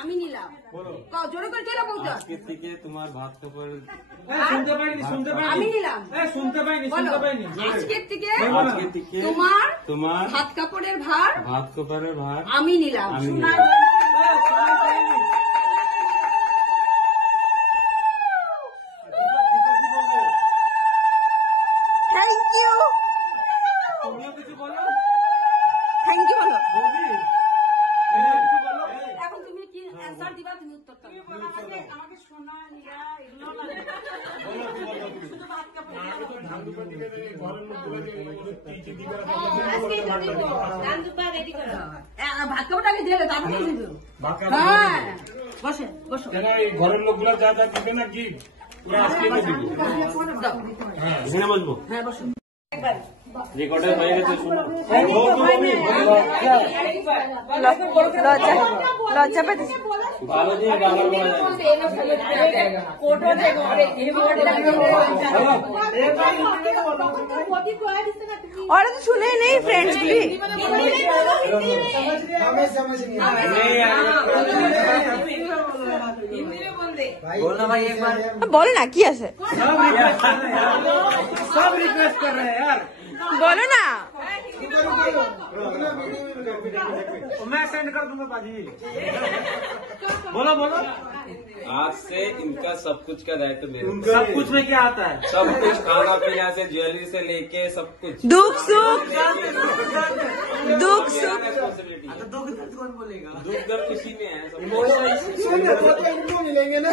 আমি নিলাম। জোরে করে দিলাম বলতে। আজকে থেকে তোমার ভাত কাপড় শুনতে পাইনি আমি নিলাম। শুনতে পাইনি আজকের থেকে তোমার ভাত কাপড়ের ভার আমি নিলাম। Thank you. তুমিও কিছু বলো। থ্যাংক ইউ বলো। কিছু বলো। এখন তুমি কি অ্যানসার দিবা, তুমি উত্তরটা আমাকে শোনা নিয়া এগুলো লাগে। শুধু ভাত কাপড় ভাত কাপড়টাকে দিয়ে তারপরে হ্যাঁ বসে বসো। ঘরের লোকগুলো যা যা দিবে না গিফট এখানে বসবো। হ্যাঁ বসো। রেকর্ডের হয়ে গেছে, শুনো। লজ্জা পেতে ভালো দিয়ে গান বলা ওরা তো শুনে নেই ফ্রেন্ডস গুলি। বলো না কি আছে, सब रिक्वेस्ट कर रहे हैं यार। বলো না। मैं सेंड कर दूंगा पाजी। बोलो बोलो। आज से इनका सब कुछ का दायित्व मेरे ऊपर। सब कुछ में क्या आता है? सब कुछ, खाना पीना से ज्वेलरी से लेके सब कुछ। दुख सुख रिस्पॉन्सिबिलिटी। दुख दर्द कौन बोलेगा? दुख दर्द किसी में है, सब मिलेंगे ना।